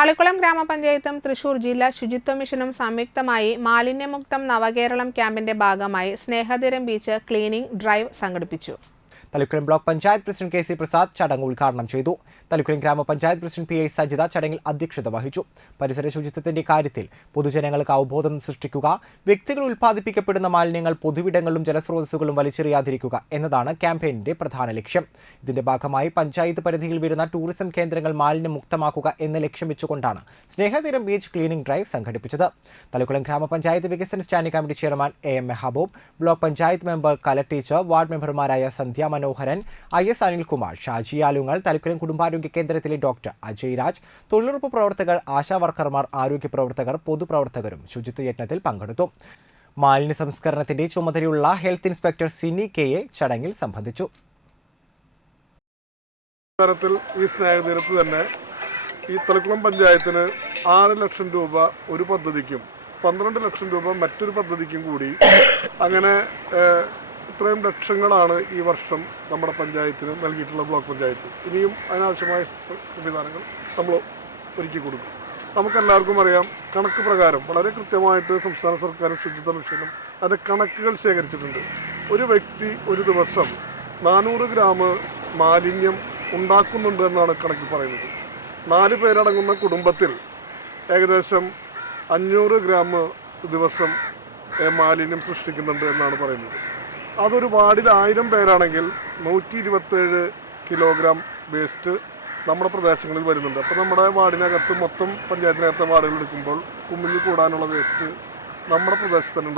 തളിക്കുളം ഗ്രാമപഞ്ചായത്തും തൃശൂർ ജില്ലാ ശുചിത്വ മിഷനും സംയുക്തമായി മാലിന്യമുക്തം നവകേരളം ക്യാമ്പിന്റെ ഭാഗമായി സ്നേഹതീരം ബീച്ച് ക്ലീനിംഗ് ഡ്രൈവ് സംഘടിപ്പിച്ചു. Thalikkulam block panchayat president K C Prasad ചടങ്ങ് ഉദ്ഘാടനം ചെയ്തു. തളിക്കുളം ഗ്രാമപഞ്ചായത്ത് പ്രസിഡന്റ് പി ഐ സജിത ചടങ്ങിൽ അധ്യക്ഷത വഹിച്ചു. പരിസര ശുചിത്വത്തിന്റെ കാര്യത്തിൽ പൊതുജനങ്ങൾക്ക് അവബോധം സൃഷ്ടിക്കുക വ്യക്തികൾ ഉൽപ്പാദിപ്പിക്കപ്പെടുന്ന മാലിന്യങ്ങൾ പൊതുവിടങ്ങളിലും ജലസ്രോതസ്സുകളും വലിച്ചെറിയാതിരിക്കുക എന്നതാണ് ക്യാമ്പയിനിന്റെ പ്രധാന ലക്ഷ്യം. ഇതിന്റെ ഭാഗമായി പഞ്ചായത്ത് പരിധിയിൽ വരുന്ന ടൂറിസം കേന്ദ്രങ്ങൾ മാലിന്യം മാലിന്യമുക്തമാക്കുക എന്ന ലക്ഷ്യം വെച്ചുകൊണ്ടാണ് സ്നേഹതീരം ബീച്ച് ക്ലീനിംഗ് ഡ്രൈവ് സംഘടിപ്പിച്ചത്. തലക്കുളം ഗ്രാമപഞ്ചായത്ത് വികസന standing committee chairman A M Mehaboob block panchayat member Kala teacher ward മെമ്പർമാരായ സന്ധ്യ മനോഹരൻ ഐ എസ് അനിൽകുമാർ ഷാജി ആലുങ്ങൾ തലക്കുലം കുടുംബാരോഗ്യ കേന്ദ്രത്തിലെ ഡോക്ടർ അജയ് രാജ് തൊഴിലുറപ്പ് പ്രവർത്തകർ ആശാവർക്കർമാർ ആരോഗ്യ പ്രവർത്തകർ പൊതുപ്രവർത്തകരും ശുചിത്വ യജ്ഞത്തിൽ പങ്കെടുത്തു. മാലിന്യ സംസ്കരണത്തിന്റെ ചുമതലയുള്ള health inspector Sini K A ചടങ്ങിൽ സംബന്ധിച്ചു. തരത്തിൽ ഈ സ്നേഹതീരത്ത് തന്നെ ഈ തളിക്കുളം പഞ്ചായത്തിന് ആറ് ലക്ഷം രൂപ ഒരു പദ്ധതിക്കും പന്ത്രണ്ട് ലക്ഷം രൂപ മറ്റൊരു പദ്ധതിക്കും കൂടി അങ്ങനെ ഇത്രയും ലക്ഷങ്ങളാണ് ഈ വർഷം നമ്മുടെ പഞ്ചായത്തിന് നൽകിയിട്ടുള്ള ബ്ലോക്ക് പഞ്ചായത്ത്. ഇനിയും അതിനാവശ്യമായ സംവിധാനങ്ങൾ നമ്മൾ ഒരുക്കി കൊടുക്കും. നമുക്കെല്ലാവർക്കും അറിയാം കണക്ക് പ്രകാരം വളരെ കൃത്യമായിട്ട് സംസ്ഥാന സർക്കാരും ശുചിത്വ മിഷനും അതിന്റെ കണക്കുകൾ ശേഖരിച്ചിട്ടുണ്ട്. ഒരു വ്യക്തി ഒരു ദിവസം നാനൂറ് ഗ്രാം മാലിന്യം ഉണ്ടാക്കുന്നുണ്ട് എന്നാണ് കണക്കിൽ പറയുന്നത്. നാല് പേരടങ്ങുന്ന കുടുംബത്തിൽ ഏകദേശം അഞ്ഞൂറ് ഗ്രാം ദിവസം മാലിന്യം സൃഷ്ടിക്കുന്നുണ്ട് എന്നാണ് പറയുന്നത്. അതൊരു വാർഡിൽ ആയിരം പേരാണെങ്കിൽ നൂറ്റി ഇരുപത്തേഴ് കിലോഗ്രാം വേസ്റ്റ് നമ്മുടെ പ്രദേശങ്ങളിൽ വരുന്നുണ്ട്. അപ്പോൾ നമ്മുടെ വാർഡിനകത്ത് മൊത്തം പഞ്ചായത്തിനകത്തെ വാർഡുകൾ എടുക്കുമ്പോൾ കുമിഞ്ഞു കൂടാനുള്ള വേസ്റ്റ് നമ്മുടെ പ്രദേശത്ത് തന്നെ